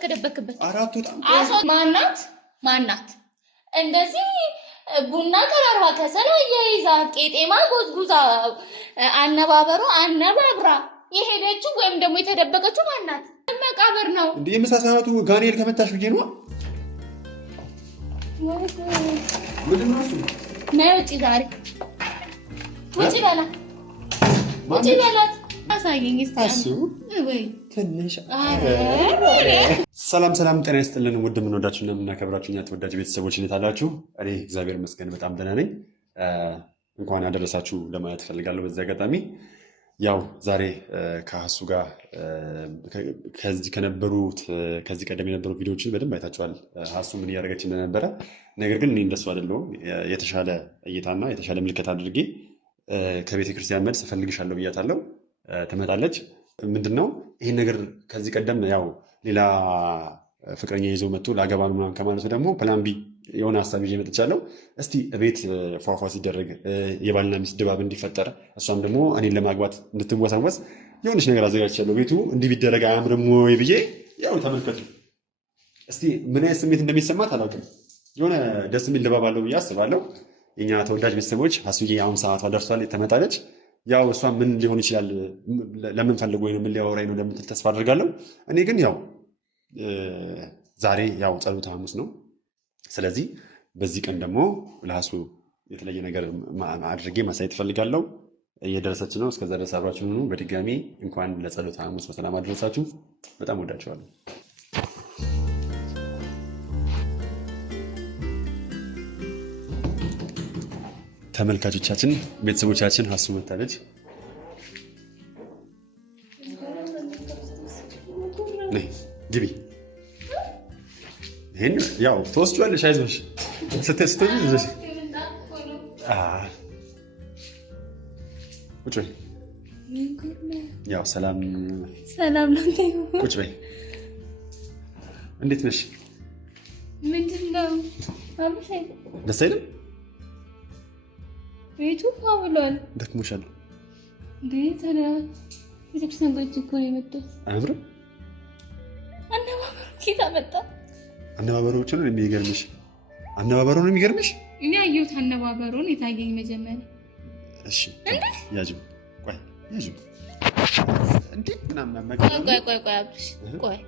በላት ከደበክበት አራቱ ጣም ማናት እንደዚህ ቡና ቀራርባ ከሰል አያይዛ ቄጤማ ጎዝጉዛ አነባብራ የሄደችው ወይም ደግሞ የተደበቀችው ማናት? መቃብር ነው እንዴ? የመሳሳቱ ጋኔል ከመታሽ ብዬ ነው። ምንድን ነው እሱ? ነይ ውጪ፣ ዛሬ ውጪ በላት አሳየኝ እስቲ ወይ ትንሽ። ሰላም ጤና ይስጥልን። ውድ የምንወዳችሁ እና የምናከብራችሁ እኛ ተወዳጅ ቤተሰቦች እንዴት አላችሁ? እኔ እግዚአብሔር ይመስገን በጣም ደህና ነኝ። እንኳን አደረሳችሁ ለማለት እፈልጋለሁ በዚህ አጋጣሚ። ያው ዛሬ ከሀሱ ጋር ከዚህ ቀደም የነበሩ ቪዲዮዎችን በደንብ አይታችኋል፣ ሀሱ ምን እያደረገች እንደነበረ። ነገር ግን እኔ እንደሱ አይደለሁም። የተሻለ እይታና የተሻለ ምልከት አድርጌ ከቤተ ክርስቲያን መልስ እፈልግሻለሁ ብያታለሁ። ትመጣለች። ምንድነው ይህን ነገር ከዚህ ቀደም ያው ሌላ ፍቅረኛ ይዘው መጥቶ ላገባ ነው ምናምን ከማለቱ ደግሞ ፕላን ቢ የሆነ ሀሳብ ይዤ መጥቻለሁ። እስቲ ቤት ፏፏ ሲደረግ የባልና ሚስት ድባብ እንዲፈጠር እሷም ደግሞ እኔን ለማግባት እንድትወሳወስ የሆነች ነገር አዘጋጅቻለሁ። ቤቱ እንዲህ ቢደረግ አያምርም ወይ ብዬ ያው ተመልከቱ እስቲ ምን አይነት ስሜት እንደሚሰማት አላውቅም። የሆነ ደስ የሚል ድባብ አለው ብዬ አስባለሁ። የኛ ተወዳጅ ቤተሰቦች ሀሱዬ አሁን ሰዓቷ ደርሷል፣ ትመጣለች። ያው እሷ ምን ሊሆን ይችላል ለምን ፈልጎ ወይ ምን ሊያወራኝ ነው እንደምትል ተስፋ አድርጋለሁ። እኔ ግን ያው ዛሬ ያው ጸሎተ ሐሙስ ነው። ስለዚህ በዚህ ቀን ደግሞ ለሀሱ የተለየ ነገር አድርጌ ማሳየት እፈልጋለሁ። እየደረሰች ነው። እስከዛ ድረስ አብራችሁን ሁኑ። በድጋሚ እንኳን ለጸሎተ ሐሙስ በሰላም አደረሳችሁ። በጣም ወዳችኋለሁ። ተመልካቾቻችን፣ ቤተሰቦቻችን ሀሱ መታለች። ግቢ። ይሄን ያው ተወስጇለሽ፣ አይዞሽ ስትወስጂ ይዘሽ ቁጭ በይ። ያው ሰላም ነው። ቁጭ በይ። እንዴት ነሽ? ምንድን ነው ደስ አይልም? ቤቱ ብሏል። ደክሞሻል? ቤተክርስቲያን ቆይቼ እኮ ነው የመጣሁት። አያምርም? አነባበሩ ጌታ መጣ። አነባበሮቹ ነው የሚገርምሽ? አነባበሩ ነው የሚገርምሽ? እኔ አየሁት አነባበሩን የታየኝ መጀመሪያ። እሺ ያጁ ቆይ ያጁ እንዴ ምናምን ቆይ አብርሽ ቆይ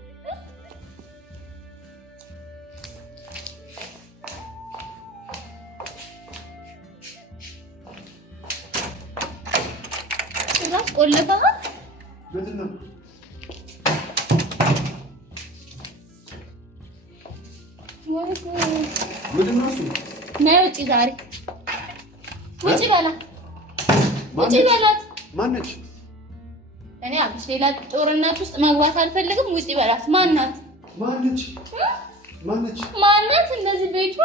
ቆለፈህ ምንድን ነው? ምንድን ነው እሱ? ነይ ውጪ፣ ዛሬ ውጪ በላት። ማነች? እኔ አብሽ ሌላ ጦርነት ውስጥ መግባት አልፈልግም። ውጪ በላት። ማናት? እንደዚህ ቤቱ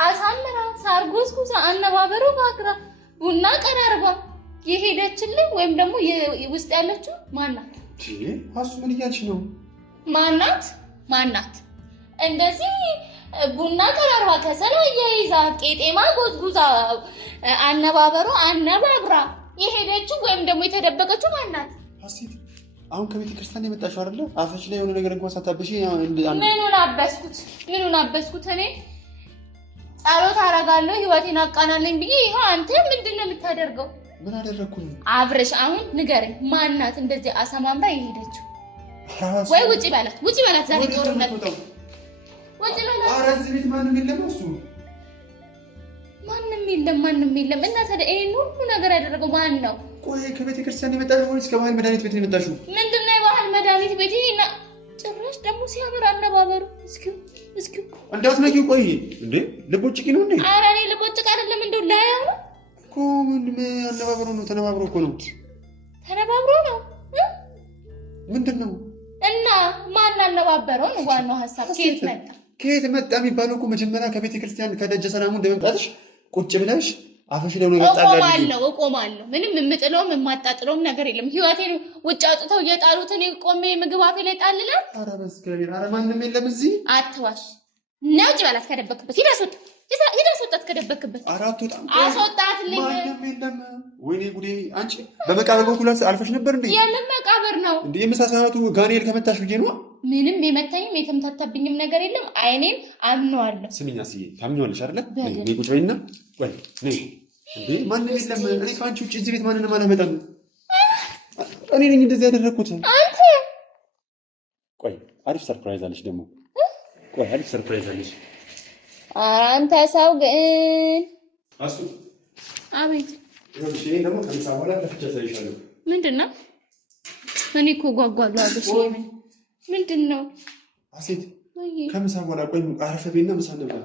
አሳምራ ሳርጎስኩሳ አነባበሩ ባክራ ቡና ቀራርባ የሄደችልኝ ወይም ደግሞ ውስጥ ያለችው ማናት? ሀሱ ምን እያልሽ ነው? ማናት እንደዚህ ቡና ቀራርባ ከሰል አያይዛ ቄጤማ ጎዝጉዛ አነባብራ የሄደችው ወይም ደግሞ የተደበቀችው ማናት? ሀሴት አሁን ከቤተ ክርስቲያን የመጣሽው አይደለ? አፈሽ ላይ የሆነ ነገር እንኳን ሳታበሺ ምኑን አበስኩት? እኔ ጸሎት አደርጋለሁ ህይወቴን አቃናለኝ ብዬ ይሄው አንተ ምንድነው የምታደርገው? ምን አደረኩ? አብረሽ አሁን ንገረኝ፣ ማናት እንደዚህ አሰማምራ የሄደችው? ወይ ውጪ በላት። ዛሬ ጦርነት ውጪ በላት። ኧረ እዚህ ቤት ማንም የለም። እሱ ማንም የለም። እና ታዲያ ይሄን ሁሉ ነገር ያደረገው ማን ነው? ቆይ ከቤተ ክርስቲያን የመጣሽው ወይስ ከባህል መድኃኒት ቤት የመጣሽው? ምንድነው የባህል መድኃኒት ቤት? ይሄና ጭራሽ ደግሞ ሲያምር አነባበሩ እስኪ እንዳትነቂው። ቆይ እንዴ ልቦጭቂ ነው እንዴ? ኧረ እኔ ልቦጭቅ አይደለም እንደው ላያው ነው እኮ። ምን አነባበሩ ነው? ተነባብሮ ነው። ምንድነው? እና ማን አነባበረው ነው ዋናው ሀሳብ። ከየት መጣ የሚባለው እኮ መጀመሪያ ከቤተ ክርስቲያን ከደጀ ሰላሙ እንደመምጣትሽ ቁጭ ብለሽ አፈሽ ላይ ነው የመጣላችሁ። እቆማለሁ። ምንም የምጥለውም የማጣጥለውም ነገር የለም። ህይወቴን ውጭ አውጥተው እየጣሉት እኔ ቆሜ ምግብ አፌ ላይ ጣልላል። ኧረ በስከሌ ኧረ ማንም የለም እዚህ። አትዋሽ። ነውጭ በላት ከደበክበት ሂድ አስወጣ። አስወጣት ከደበክበት። አራት ወጣ አስወጣትልኝ። ማንም የለም። ወይኔ ጉዴ! አንቺ በመቃብር በኩል አልፈሽ ነበር እንዴ? የምን መቃብር ነው እንዴ? የምሳ ሰዓቱ ጋኔል ከመታሽ ብዬ ነው። ምንም የመታኝም የተምታታብኝም ነገር የለም። አይኔን አምነዋለሁ። ስሚኝ አስዬ፣ ታምኚዋለሽ አይደለ? ነይ ቁጭ በይና ወይ ነይ። እንዴ ማንም የለም። እኔ ከአንቺ ውጭ እዚህ ቤት ማንንም አላመጣም። እኔ ነኝ እንደዚህ ያደረኩት። አንተ ቆይ አሪፍ ሰርፕራይዝ አለሽ ደግሞ። ቆይ አሪፍ ሰርፕራይዝ አለሽ። አንተ ሰው ግን አሱ አቤት። ይኸውልሽ ይሄን ደግሞ ከምሳ በኋላ ከፍቼ አሳይሻለሁ። ምንድን ነው? እኔ እኮ ጓጓለሁ አብሽ። ምንድን ነው አሴት? ከምሳ በኋላ ቆይ አረፈ ቤና ምሳ እንብላ።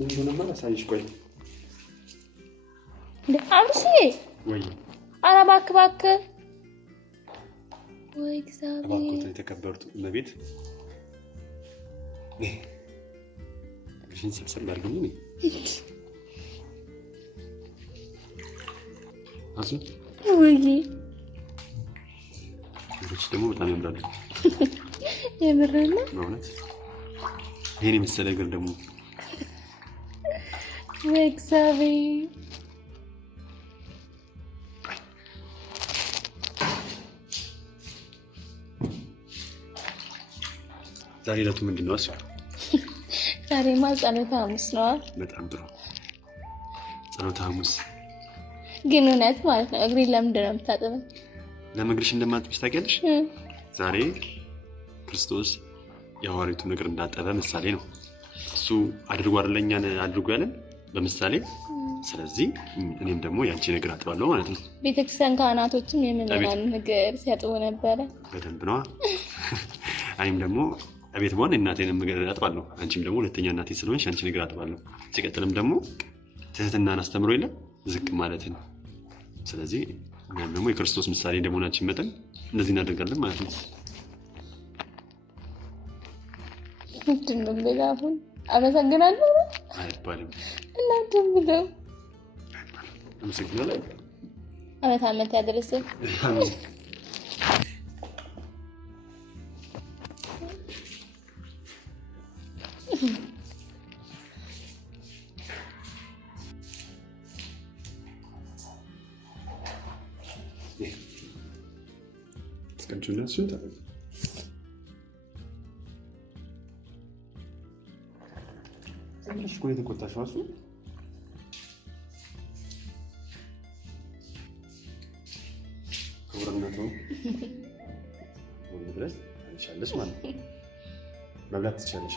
ምንድነው አሳይሽ? ቆይ አብሽ ወይ ኧረ እባክህ እባክህ። ወይ እግዚአብሔር እባክዎት የተከበሩት እመቤት እሺን ሰብሰብ አድርጉኝ። አሱ ወይ እሺ ደግሞ በጣም ያምራል። የምርና በእውነት ይሄን የመሰለ ነገር ደግሞ ወይ እግዚአብሔር ዛሬ ዕለቱ ምንድን ነው? ዛሬማ ጸሎተ ሐሙስ ነው። በጣም ጥሩ ጸሎተ ሐሙስ ግን እውነት ማለት ነው እግሬን ለምንድን ነው የምታጥበው? ለምን እግርሽ እንደማጥብሽ ታውቂያለሽ? ዛሬ ክርስቶስ የሐዋርያቱን እግር እንዳጠበ ምሳሌ ነው። እሱ አድርጎ አይደለኛን አድርጎ ያለን በምሳሌ። ስለዚህ እኔም ደግሞ ያንቺን እግር አጥባለሁ ማለት ነው። ቤተክርስቲያን ካህናቶችም የምንማን እግር ሲያጥቡ ነበረ። በደንብ ነዋ። እኔም ደግሞ አቤት በሆነ እናቴንም እግር አጥባለሁ። አንቺም ደግሞ ሁለተኛ እናቴ ስለሆንሽ አንቺን እግር አጥባለሁ። ሲቀጥልም ደግሞ ትህትናን አስተምሮ የለም ዝቅ ማለትን። ስለዚህ እኛም ደግሞ የክርስቶስ ምሳሌ እንደመሆናችን መጠን እንደዚህ እናደርጋለን ማለት ነው። ምንድነው ብላሁን አመሰግናለሁ አይባልም። እናንተ ብለው አመሰግናለሁ። አመት ያደረሰ እስከንቹና ሱንታ ትንሽ ቆይ ተቆጣሽ ዋሱ ከወረነቱ ወንድ ድረስ አንቻለሽ ማለት ነው። መብላት ትችላለሽ።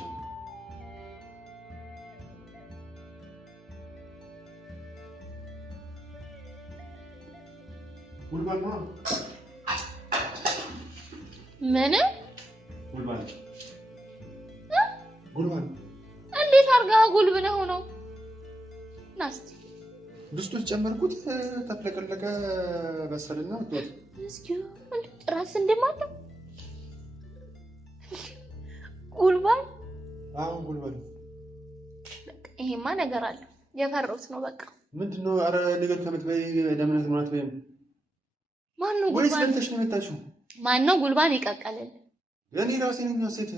ጉልባን ነው ምን ጉልባን እንዴት አርጋ ጉልብነ ሆኖ ናስቲ ድስቶች ጨመርኩት ተፍለቀለቀ በሰልና ወጥ እስኪ አንተ ጥራስ እንደማለው ጉልባን አሁን ጉልባን በቃ ይሄማ ነገር አለ የፈረውት ነው። በቃ ምንድነው? አረ ነገር ከመትበይ ለምነት ማለት ወይ ማን ነው ወይስ ለምተሽ ነው የመጣሽው? ማን ነው ጉልባን ይቀቀለል? እኔ ራሴ ነኝ ሴት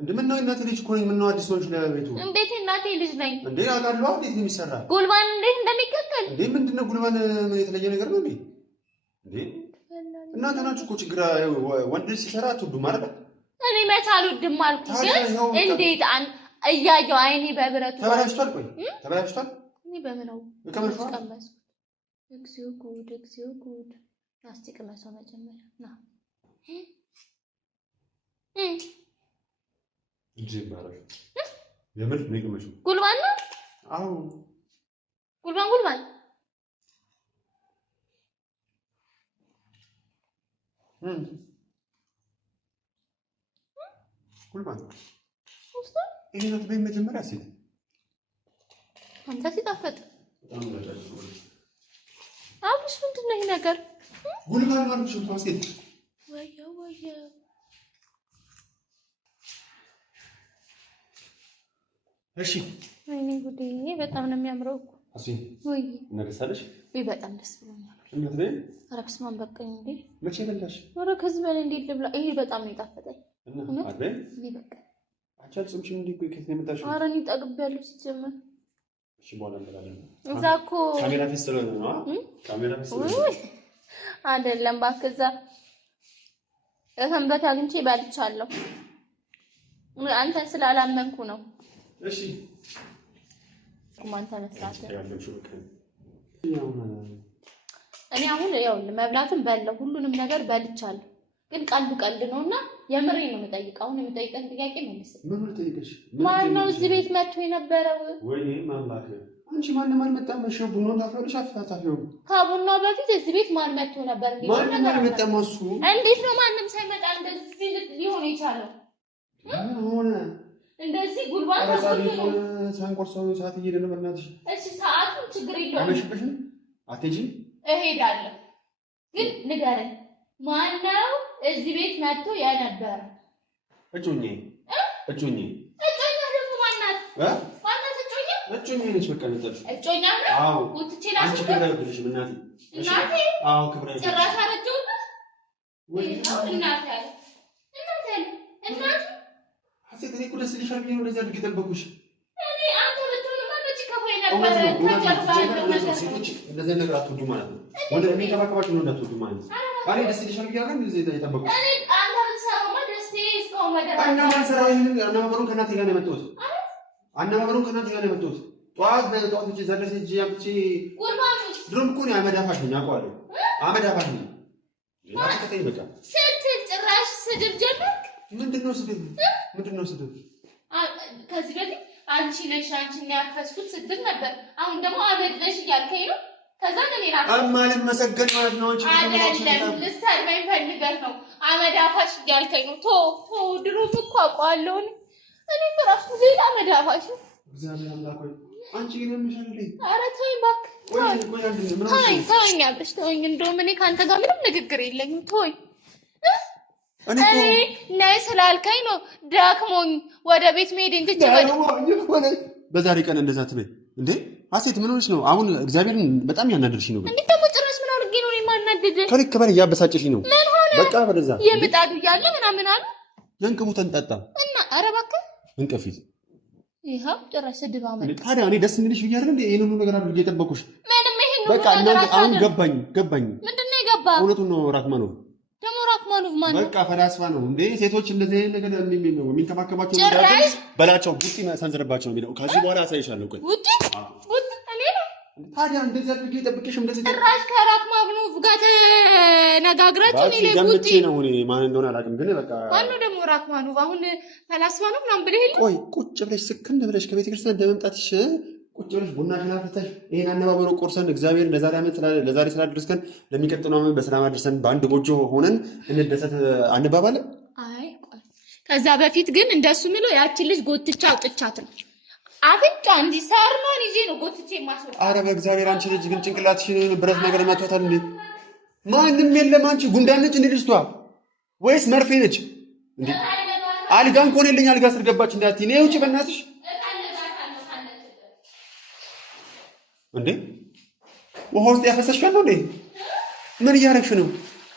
እንደምነው እናቴ ልጅ እኮ ነኝ። ምነው አዲስ ሆንሽ ለቤቱ? እንዴት እናቴ ልጅ ነኝ እንዴ? አውቃለሁ እንዴት ነው የሚሰራ ጉልባን እንዴት እንደሚቀቀል። እንዴ ምንድነው ጉልባን የተለየ ነገር ነው እንዴ? እንዴ እናንተ ናችሁ እኮ ችግር ወንድ ልጅ ሲሰራ አትወዱም አይደል? እኔ መች አልወድም አልኩ። ግን እንዴት እያየሁ አይኔ በብረቱ ተበላሽቷል። ቆይ ተበላሽቷል። እኔ በምነው ቀመስ እግዚኦ ጉድ እግዚኦ ጉድ። ላስቲክ መሰው መጀመሪያ ና እንጂ ባረሽ የምር ነው ቅመሹ ጉልባን ነው። አዎ ጉልባን ጉልባን ይሄ ነው በመጀመሪያ ሲል አንተ ሲጣፈጥ አብሽ ምንድነው ይሄ ነገር? ጉልባን ማለት ነው ታስኬት ወያ ወያ። 哎 እሺ ወይኔ ጉዴ በጣም ነው የሚያምረው እኮ አሲ ወይ ነገሳለሽ ወይ በጣም ደስ ብሎኛል እንዴት ነው ኧረ በስመ አብ በቃኝ እንዴ መቼ በላሽ ኧረ ከዚህ በላይ እንዴት ልብላ ይሄ በጣም ነው የጣፈጠኝ እና አትበይ እኔ በቃ አንቺ አልጾምሽም እንዴ ቆይ ከዚህ የመጣሽው ኧረ እኔ ጠግቤያለሁ ሲጀመር እሺ በኋላ እንበላለን እዛ እኮ ካሜራ ፊት ስለሆነ ነው ካሜራ ፊት ስለሆነ አይደለም እባክህ እዛ ለሰንበት አግኝቼ ባልቻለሁ አንተን ስላላመንኩ ነው እሺ ማን ተነሳተ ያለሽው እኔ አሁን ያው መብላቱን በለው ሁሉንም ነገር በልቻለሁ ግን ቀልድ ነውና የምሬ ነው የምጠይቀው አሁን የምጠይቀን ጥያቄ መልስ ምን ልጠይቅሽ ማን ነው እዚህ ቤት መጥቶ የነበረው ወይ ማንባክ አንቺ ማንም አልመጣም እሺ ቡናውን ታፈርሽ አፍታታፊው ከቡናው በፊት እዚህ ቤት ማን መጥቶ ነበር ማንም አልመጣም እሱ እንዴት ነው ማንም ሳይመጣ እንደዚህ ሊሆን የቻለው ሆነ እንደዚህ ጉልባት ተሰጥቶ ሳንቆርሰው ሰዓት እየሄደ ነው በእናትሽ እሺ ሰዓቱን ችግር የለውም አመሽብሽ አትጂ እሄዳለሁ ግን ንገረኝ ማን ነው እዚህ ቤት መጥቶ የነበረ እጮኜ ደግሞ ማናት እጮኜ ነች በቃ ነጥብ እጮኛ ነው አዎ ወጥቼ ላሽ አንቺ ክብረ ይብልሽ እናቴ አዎ ክብረ ይብልሽ ጭራሽ አረጀው ወይ እናቴ አሴት እኮ ደስ ይልሻል ብዬ ነው እንደዚህ አድርጌ ጠበኩሽ እኔ አንተ ብትሆን ማለች ከሆነ ነበር ሴቶች እንደዚህ ነገር አትወዱ ማለት ነው ወንድ የሚንከባከባችሁ ነው እንዳትወዱ ማለት ነው አሬ ደስ ይልሻል ብዬ አይደል እንደዚህ የጠበኩሽ እኔ አንተ ብትሰራው ደስ ይስከው መደረግ እና ማንሰራው ይሄን አናባበሩን ከእናቴ ጋር ነው የመጣሁት አናባበሩን ከእናቴ ጋር ነው የመጣሁት ጠዋት በጠዋት ዘለሰ እጂ አብጪ ቁርባኑስ ድሮም እኮ ነው አመዳፋሽ ነው ያውቀዋለሁ አመዳፋሽ ነው ያውቀተኝ በቃ ስትል ጭራሽ ስድብ ጀመርክ ምንድነው ስድብ ከዚህ በፊት አንቺ ነሽ ያፈስኩት ስትል ነበር አሁን ደግሞ አመድ ነሽ እያልከኝ ነው ከዛ ነው ሌላ አማልን መሰገን ማለት ነው እንጂ አይደለም ልትሰርበኝ ፈልገህ ነው አመድ አፋሽ እያልከኝ ነው ቶ ድሮም እኮ አውቀዋለሁ እኔ ራሱ ሌላ አመድ አፋሽ እግዚአብሔር አምላክ ሆይ አንቺ ግን ምንሽልኝ ኧረ ተወኝ እባክህ ተወኝ አብረሽ ተወኝ እንደውም እኔ ከአንተ ጋር ምንም ንግግር የለኝም ተወኝ እኔ ነይ ስላልከኝ ነው ዳክሞኝ ወደ ቤት መሄድን ትቼ በዛሬ ቀን እንደዛ ትበይ እንዴ አሴት ምን ሆነሽ ነው አሁን እግዚአብሔርን በጣም ያናደርሽኝ ነው እንዴ ደግሞ ጭራሽ ምን አድርጌ ነው የማናደድ ከልክ በላይ ያበሳጨሽኝ ነው በቃ ወደዛ የምጣዱ እያለ ምናምን አሉ የእንቅቡ ተንጠጣ እና ኧረ እባክህ እንቅፊት ይኸው ጭራሽ ስድብ አመጣ ታዲያ እኔ ደስ እንድልሽ ብዬሽ አይደል ይሄን ሁሉ ነገር አድርጌ የጠበኩሽ ምንም ይሄን በቃ አሁን ገባኝ ምንድን ነው የገባ እውነቱን ነው ራክማኖቭ ደግሞ ራክማኖቭ ማን ነው በቃ ፈላስፋ ነው እንዴ ሴቶች እንደዚህ አይነት ነገር የሚንከባከባቸው በላቸው ቡጢ ሰንዝርባቸው ነው የሚለው ከዚህ በኋላ አሳይሻለሁ ቆይ ቡጢ እኔ ነው ታዲያ እንደዚህ አድርጌ ጠብቄሽም እንደዚህ ጭራሽ ከራክማኖቭ ጋር ተነጋግራችሁ እኔ ላይ ቡጢ ነው እኔ ማን እንደሆነ አላውቅም ግን በቃ ማነው ደግሞ ራክማኖቭ አሁን ፈላስፋ ነው ምናምን ብለህ የለ ቆይ ቁጭ ብለሽ ስክን ብለሽ ከቤተ ክርስቲያን እንደመምጣትሽ ቁጭ ብለሽ ቡናሽን አፍልተሽ ይሄን አነባበሮ ቆርሰን እግዚአብሔር ለዛሬ ስላደረስከን ለሚቀጥለው ዓመት በሰላም አድርሰን በአንድ ጎጆ ሆነን እንደሰት አንባባለን አይ ቆይ ከዛ በፊት ግን እንደሱ ምለው ያቺን ልጅ ጎትቻ አውጥቻት ነው አፍንጫ እንዲ ሰርማን ይዤ ነው ጎትቼ ማስወጣ ኧረ በእግዚአብሔር አንቺ ልጅ ግን ጭንቅላትሽን ብረት ነገር መቷታል እንዴ ማንም የለም አንቺ ጉንዳን ነች እንዴ ልጅቷ ወይስ መርፌ ነች እንዴ አልጋ እንኳን የለኝ አልጋ ስር ገባች እንዳትዪ ነይ ውጪ በእናትሽ እንዴ ውሃ ውስጥ ያፈሰሽካል ነው እንዴ ምን እያረግሽ ነው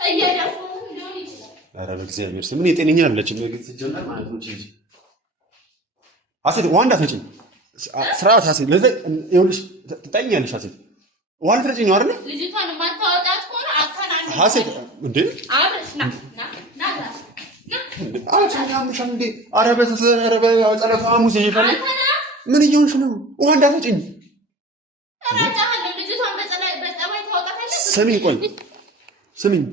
እየደፉ ሊሆን ይችላል ኧረ በእግዚአብሔር ስም እኔ ጤነኛ አይደለችም ምግብ ሲጀመር ማለት ነው እንጂ አሴት ውሃ እንዳትነጪኝ ስርዓት አሴት ለዚህ ይኸውልሽ ትጠይኛለሽ አሴት ውሃ ልትረጪኝ ነው አይደል ልጅቷን ማታወጣት ከሆነ አካናን አሴት እንዴ አብረሽ ና አንቺ ያምሻል እንዴ ኧረ በጸሎት ሐሙስ ይፈል ምን እየሆንሽ ነው ውሃ እንዳትነጪኝ ስሚኝ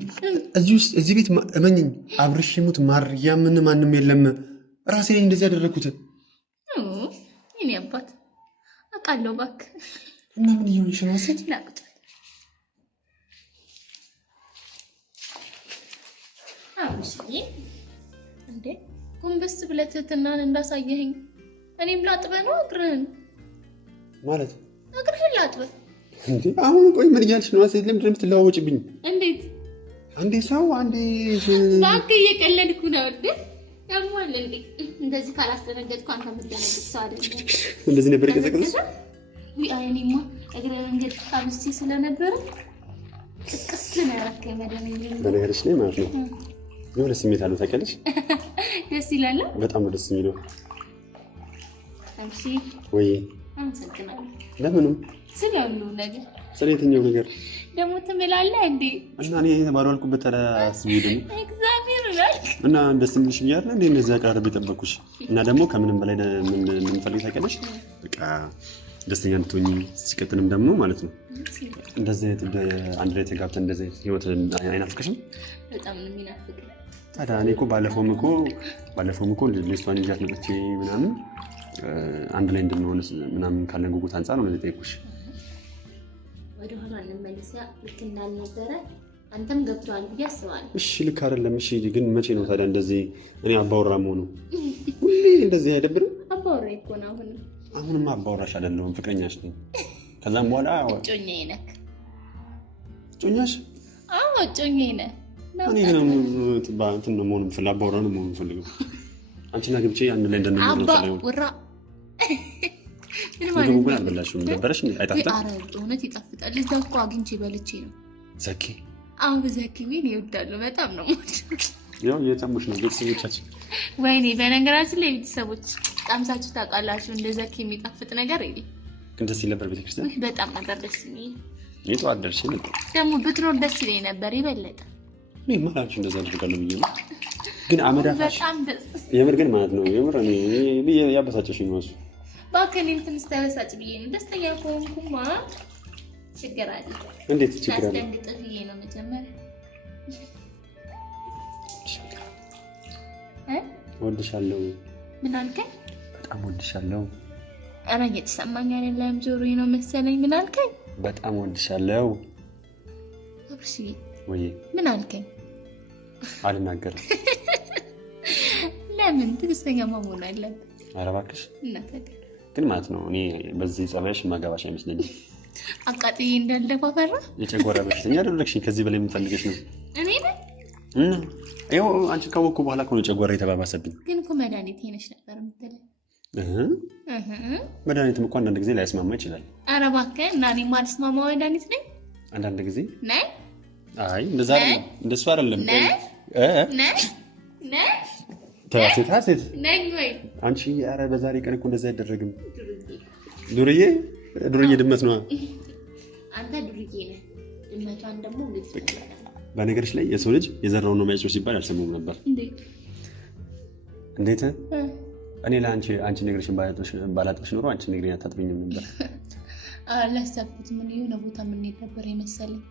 እዚህ ቤት እመኝኝ አብርሽ ይሙት ማርያምን ማንም የለም ራሴ ነኝ እንደዚህ ያደረኩት እኔ አባት አውቃለሁ እባክህ እና ምን እየሆንሽ ነው ሴት ናቅጥ አውሽኝ እንዴ ጎንበስ ብለህ ትህትናን እንዳሳየኸኝ እኔም ላጥበህ ነው እግርህን ማለት እግርህን ላጥበህ እንዴ አሁን ቆይ ምን እያልሽ ነው ሴት ለምንድን ነው የምትለዋወጭብኝ እንዴት አንዴ ሰው አንዴ እባክህ እየቀለድኩ ነው እንዴ ያሟል እንዴ እንደዚህ ካላስተነገጥኩ አንተ ምትደነግጥ ሰው አይደለም እንደዚህ ነበር የቀዘቀዘ አይኔማ እግረ መንገድ ካምስቲ ስለነበረ ቅስቅስ ነው ያረከኝ መደነኝ በነገርሽ ላይ ማለት ነው የሆነ ስሜት አለው ታውቂያለሽ ደስ ይላል በጣም ደስ የሚለው እሺ ወይ አመሰግናለሁ ለምንም ስለሉ ነገር ስለየትኛው ነገር ደግሞ ትምላለህ እንዴ እና እኔ ባልዋልኩበት ተራስቢ ደግሞ እግዚአብሔር ላይ እና ደስ የሚልሽ ብያለሁ እንዴ እንደዛ አቀራረብ የጠበቅኩሽ እና ደግሞ ከምንም በላይ ምን እንደምፈልግ ታውቂያለሽ በቃ ደስተኛ እንድትሆኚ ሲቀጥልም ደግሞ ማለት ነው እንደዚህ አንድ ላይ ተጋብተን እንደዚህ ህይወት አይናፍቅሽም በጣም ነው የሚናፍቀኝ ታዲያ እኔ እኮ ባለፈውም እኮ ልጅቷን ይዣት መጥቼ ምናምን አንድ ላይ እንድንሆን ምናምን ካለን ጉጉት አንፃር ነው እንደዚህ ጠይቁሽ ወደ ኋላ እንመለስያ ልክ እንዳልነበረ አንተም ገብቷል ብዬ አስባለሁ እሺ ልክ አይደለም እሺ ግን መቼ ነው ታዲያ እንደዚህ እኔ አባወራ መሆኑ ሁሌ እንደዚህ አይደብርም አባወራ እኮ ነው አሁንማ አባወራሽ አይደለሁም ፍቅረኛሽ ነኝ ከዛም በኋላ ጮኛዬ ነህ ጮኛሽ አዎ ጮኛዬ ነህ እኔ ግን እንትን ነው መሆኑን አባወራ ነው መሆኑን ፈልገው አንቺና ግብቼ አንድ ላይ እንደነበር ነው ፈልገው ወራ ምግቡ ግን አልበላሽም ነበረሽ አይጣፍጥም ኧረ እውነት ይጣፍጣል እዛ እኮ አግኝቼ በልቼ ነው ዘኪ አሁን በዘኪ ምን ይወዳሉ በጣም ነው ማለት ያው የታምሽ ነው ቤተሰቦቻችን ወይኔ በነገራችን ላይ ቤተሰቦች ጣምሳችሁ ታውቃላችሁ እንደ ዘኪ የሚጣፍጥ ነገር የለም ግን ደስ ይል ነበር ቤተክርስቲያን በጣም ነበር ደስ የሚል የጠዋት ደርሼ ነበር ደግሞ ብትኖር ደስ ይለኝ ነበር ይበለጠ እኔ ማላችሁ እንደዛ አድርጋለሁ ብዬ ነው ግን አመዳፋሽ በጣም ደስ የምር ግን ማለት ነው የምር እኔ ያበሳጨሽኝ ነው እሱ ባከኔ እንትን ስተበሳጭ ብዬ ነው ደስተኛ ሆንኩማ ችግር አለ እንዴት ችግር አለ አስደንግጠህ ብዬ ነው መጀመሪያ ወድሻለሁ ምን አልከኝ በጣም ወድሻለሁ ኧረ እየተሰማኝ አይደለም ጆሮዬ ነው መሰለኝ ምን አልከኝ በጣም ወድሻለሁ እሺ ወይ ምን አልከኝ አልናገርም ለምን ትግስተኛ መሆን አለብህ ኧረ እባክሽ እናተገ ግን ማለት ነው እኔ በዚህ ጸባይሽ ማጋባሽ አይመስለኝም አቃጥዬ እንዳልደፋፈራ የጨጓራ በሽተኛ አይደለሽኝ ከዚህ በላይ የምፈልገሽ ነው እኔ ነኝ ይኸው አንቺ ካወኩ በኋላ እኮ ነው ጨጓራ የተባባሰብኝ ግን እኮ መድኃኒት ነሽ ነበር የምትለኝ መድኃኒትም እኮ አንዳንድ ጊዜ ላይስማማ ይችላል ኧረ እባክህ እና እኔ የማልስማማው መድኃኒት ነኝ አንዳንድ ጊዜ ነይ አይ እንደዛ አይደለም እንደሱ አይደለም ነይ ታሴት ነኝ ወይ አንቺ ኧረ በዛሬ ቀን እኮ እንደዛ አይደረግም ዱርዬ ድመት ነው አንተ ዱርዬ ነህ ድመቷን ደግሞ እንዴት በነገርሽ ላይ የሰው ልጅ የዘራውን ነው የሚያጭደው ሲባል አልሰማሁም ነበር እንዴት እኔ ለአንቺ ነግሬሽን ባላጥብሽ ኖሮ አንቺ ነግሬኝ አታጥብኝም ነበር አላሰብኩት ምን የሆነ ቦታ ምን ነበር የመሰለኝ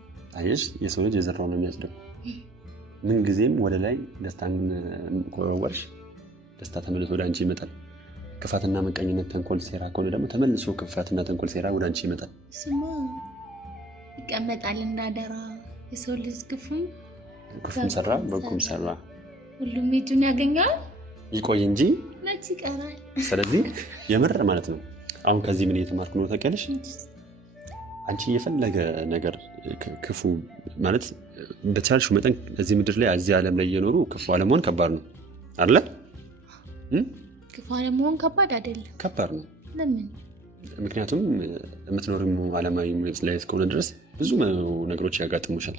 አየሽ የሰው ልጅ የዘራውን ነው የሚያጭደው ምን ጊዜም ወደ ላይ ደስታን ኮወርሽ ደስታ ተመልሶ ወደ አንቺ ይመጣል ክፋትና መቀኝነት ተንኮል ሴራ ከሆነ ደግሞ ተመልሶ ክፋትና ተንኮል ሴራ ወደ አንቺ ይመጣል ስማ ይቀመጣል እንዳደራ የሰው ልጅ ክፉም ሰራ በጎም ሰራ ሁሉም እጁን ያገኛል ይቆይ እንጂ ነጭ ይቀራል ስለዚህ የምር ማለት ነው አሁን ከዚህ ምን እየተማርኩ ነው ታውቂያለሽ አንቺ የፈለገ ነገር ክፉ ማለት በቻልሽው መጠን እዚህ ምድር ላይ እዚህ ዓለም ላይ እየኖሩ ክፉ አለመሆን ከባድ ነው አይደል ክፉ አለመሆን ከባድ አይደለም ከባድ ነው ለምን ምክንያቱም የምትኖሪው ዓለማዊ ላይ እስከሆነ ድረስ ብዙ ነገሮች ያጋጥሙሻል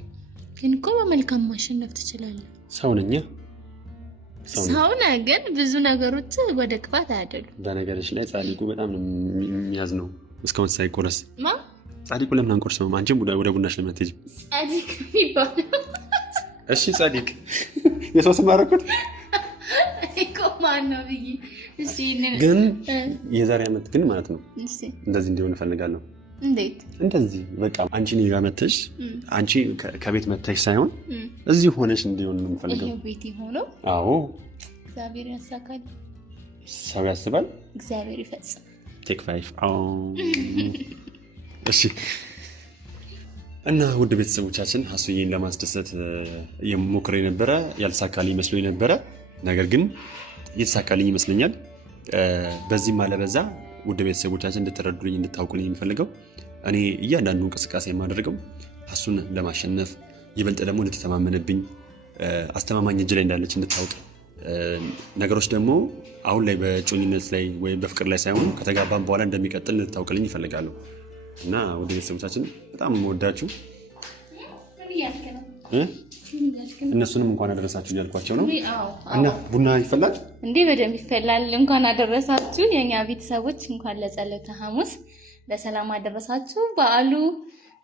ግን እኮ በመልካም ማሸነፍ ትችላለህ ሰው ነኝ ሰው ነህ ግን ብዙ ነገሮች ወደ ክፋት አያደሉም በነገርሽ ላይ ጻድቁ በጣም የሚያዝነው እስካሁን ሳይቆረስ ማ ጻድቁ ለምን አንቆርሰውም አንቺም ወደ ቡናሽ ለምን አትሄጂም ጻድቅ የሚባለው እሺ ጻድቅ የሰው ስም አደረኩት እኮ ማን ነው ብዬ እሺ ግን የዛሬ ዓመት ግን ማለት ነው እንደዚህ እንዲሆን እፈልጋለሁ እንዴት እንደዚህ በቃ አንቺ እኔ ጋር መተሽ አንቺ ከቤት መተሽ ሳይሆን እዚህ ሆነሽ እንዲሆን ነው የምፈልገው ይሄ ቤት ሆኖ አዎ እግዚአብሔር ያሳካል ሰው ያስባል እግዚአብሔር ይፈጽም ቴክ 5 አዎ እሺ እና ውድ ቤተሰቦቻችን ሀሱዬን ለማስደሰት የሞክሬ ነበረ ያልተሳካልኝ መስሎኝ ነበረ ነገር ግን የተሳካልኝ ይመስለኛል በዚህም አለበዛ ውድ ቤተሰቦቻችን እንድትረዱልኝ እንድታውቁልኝ የሚፈልገው እኔ እያንዳንዱ እንቅስቃሴ የማደርገው ሀሱን ለማሸነፍ ይበልጥ ደግሞ እንድትተማመንብኝ አስተማማኝ እጅ ላይ እንዳለች እንድታውቅ ነገሮች ደግሞ አሁን ላይ በጮኝነት ላይ ወይም በፍቅር ላይ ሳይሆን ከተጋባን በኋላ እንደሚቀጥል ታውቅልኝ ይፈልጋሉ እና ወደ ቤተሰቦቻችን በጣም ወዳችሁ እነሱንም እንኳን አደረሳችሁ ያልኳቸው ነው እና ቡና ይፈላል እንዴ? በደንብ ይፈላል። እንኳን አደረሳችሁ የኛ ቤተሰቦች፣ እንኳን ለጸሎተ ሐሙስ በሰላም አደረሳችሁ። በዓሉ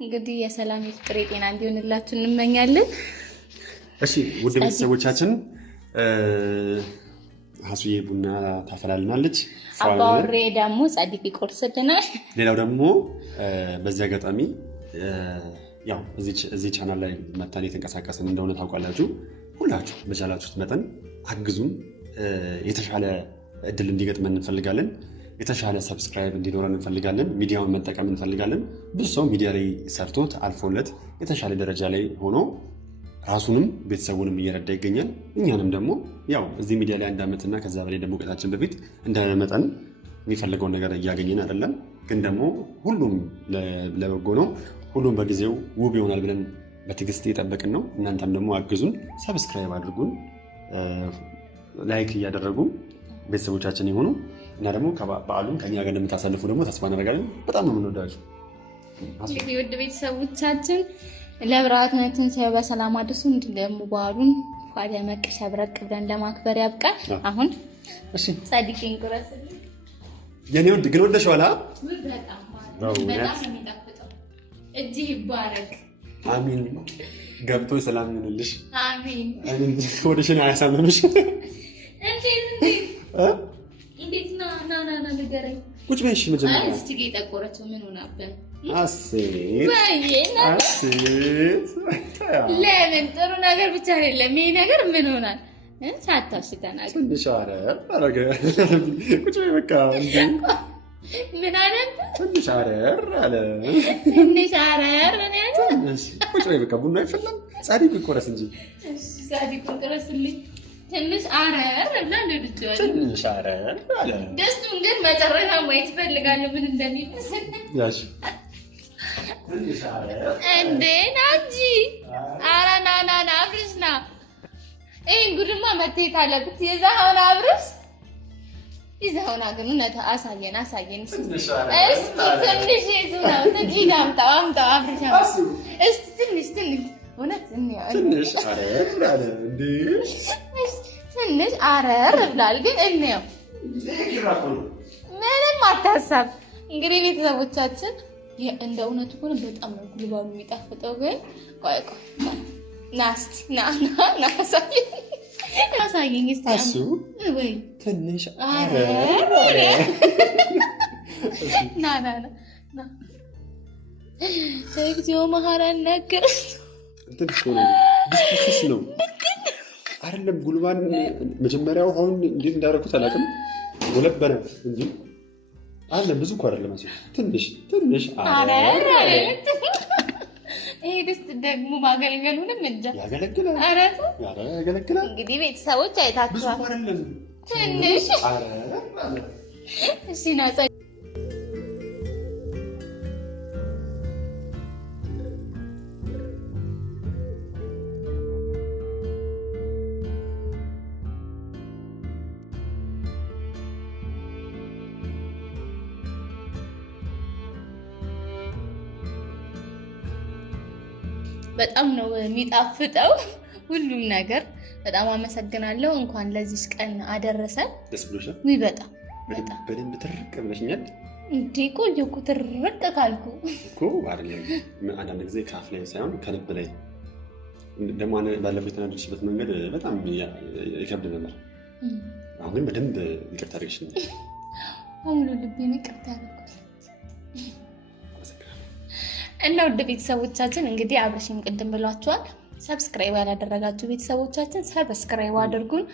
እንግዲህ የሰላም የፍቅር የጤና እንዲሆንላችሁ እንመኛለን። እሺ ውድ ቤተሰቦቻችን ሀሱዬ ቡና ታፈላልናለች። አባወሬ ደግሞ ጻድቅ ይቆርስልናል። ሌላው ደግሞ በዚህ አጋጣሚ ያው እዚህ ቻናል ላይ መተን የተንቀሳቀስን እንደሆነ ታውቃላችሁ። ሁላችሁ በቻላችሁት መጠን አግዙን። የተሻለ እድል እንዲገጥመን እንፈልጋለን። የተሻለ ሰብስክራይብ እንዲኖረን እንፈልጋለን። ሚዲያውን መጠቀም እንፈልጋለን። ብዙ ሰው ሚዲያ ላይ ሰርቶት አልፎለት የተሻለ ደረጃ ላይ ሆኖ ራሱንም ቤተሰቡንም እየረዳ ይገኛል። እኛንም ደግሞ ያው እዚህ ሚዲያ ላይ 1 ዓመትና ከዛ በላይ ደግሞ ቆይታችን በፊት እንደመጠን የሚፈልገውን ነገር እያገኘን አይደለም። ግን ደግሞ ሁሉም ለበጎ ነው። ሁሉም በጊዜው ውብ ይሆናል ብለን በትዕግስት እየጠበቅን ነው። እናንተም ደግሞ አግዙን፣ ሰብስክራይብ አድርጉን፣ ላይክ እያደረጉ ቤተሰቦቻችን ይሆኑ እና ደግሞ በዓሉን ከኛ ጋር እንደምታሳልፉ ደግሞ ተስፋ እናደርጋለን። በጣም ነው የምንወዳችሁ። እንግዲህ ውድ ቤተሰቦቻችን ለብርሃነ ትንሣኤው በሰላም አድርሱ። ደግሞ በዓሉን ደመቅ ሸብረቅ ብለን ለማክበር ያብቃል። አሁን እሺ ጻድቄን ቁረስልኝ የኔ ውድ። ግን ወደሽዋል? በጣም የሚጣፍጠው እጅ ይባረክ። አሚን። ገብቶ ሰላም ይሁንልሽ። አሚን። ወደሽን አያሳምምሽ። እንዴት ና ንገረኝ። ቁጭ በይ እሺ። መጀመሪያ እስቲ የጠቆረችው ምን ሆናብን? አሴት ለምን ጥሩ ነገር ብቻ አይደለም ይሄ ነገር ምን ሆናል? ሳታውሽ ተናገር። ትንሽ አረር አረገ። ቁጭ በይ በቃ። ምን አለ? ትንሽ አረር አለ። ትንሽ አረር ነው ያለው። ቁጭ በይ በቃ። ቡና አይፈላም? ጻድቅ ይቆረስ እንጂ። እሺ ጻድቅ ይቆረስልኝ። ትንሽ አረር እና ልጅቷ ትንሽ አረር አለ። ደስቱን ግን መጨረሻ ማየት እፈልጋለሁ ምን እንደሚመስል። ያሽ ትንሽ አረር እንዴ ናጂ ኧረ ና አብርሽ ና። ይሄን ጉድማ መታየት አለበት። የዛውን አብርሽ ይዛውና ግን እውነት አሳየን። እስኪ ትንሽ ይዙ ነው ትንሽ አምጣው አብርሽ እስኪ ትንሽ እውነት ትንሽ አረር አለ እንዴ? ትንሽ አረር ብላል። ግን እንየው ምንም አታሳብ። እንግዲህ ቤተሰቦቻችን እንደ እውነቱ ሆነ በጣም ነው ጉልባሉ የሚጣፍጠው። ግን ቆይ ና እስኪ ና አሳየኝ እስኪ አሱ ወይ ትንሽ አረር አለ። ና እግዚኦ መሐረነ ነገር ትንሽ ነው አይደለም። ጉልባን መጀመሪያው አሁን እንዴት እንዳደረኩት አላውቅም። ጎለበነ እንጂ አለ ብዙ እኮ አይደለም። ትንሽ አረር አለ። ይሄ ደስ ደግሞ ማገልገሉንም እንጃ ያገለግላል። ያገለግላል። እንግዲህ ቤተሰቦች አይታችኋል። ብዙ አይደለም። ትንሽ አረር አለ። እሺ ና በጣም ነው የሚጣፍጠው ሁሉም ነገር። በጣም አመሰግናለሁ። እንኳን ለዚህ ቀን አደረሰን። ደስ ብሎሻል? ወይ በጣም በደንብ ትርቅ ብለሽኛል። እንዴ ቆየሁ እኮ ትርቅ ካልኩ እኮ አይደለም። አንዳንድ ጊዜ ካፍ ላይ ሳይሆን ከልብ ላይ ደግሞ ባለፈው የተናደድሽበት መንገድ በጣም ይከብድ ነበር። አሁን ግን በደንብ ይቅርታ አድርግሽኛል። ሙሉ ልቤን ይቅርታ አድርጉልኝ። እና ውድ ቤተሰቦቻችን እንግዲህ አብርሽም ቅድም ብሏቸዋል። ሰብስክራይብ ያላደረጋችሁ ቤተሰቦቻችን ሰብስክራይብ አድርጉን።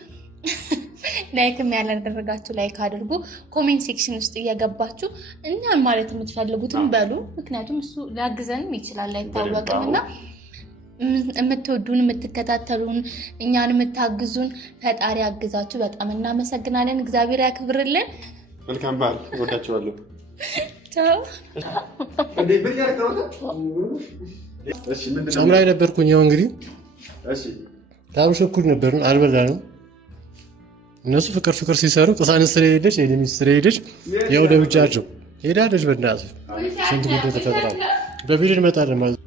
ላይክም ያላደረጋችሁ ላይክ አድርጉ። ኮሜንት ሴክሽን ውስጥ እየገባችሁ እኛን ማለት የምትፈልጉትን በሉ። ምክንያቱም እሱ ሊያግዘንም ይችላል አይታወቅምና የምትወዱን የምትከታተሉን እኛን የምታግዙን ፈጣሪ ያግዛችሁ። በጣም እናመሰግናለን። እግዚአብሔር ያክብርልን። መልካም በዓል። እወዳችኋለሁ። ቻው። ጾም ላይ ነበርኩኝ። ያው እንግዲህ ከአብርሽ እኩል ነበርን፣ አልበላንም። እነሱ ፍቅር ሲሰሩ ቅሳኔ ስለሄደች ኤደን ስለሄደች ያው ደብጃቸው ሄዳለች። በእናትህ ስንት ጉዳይ ተፈጥሯል። በቪዲዮ እንመጣለን ማለት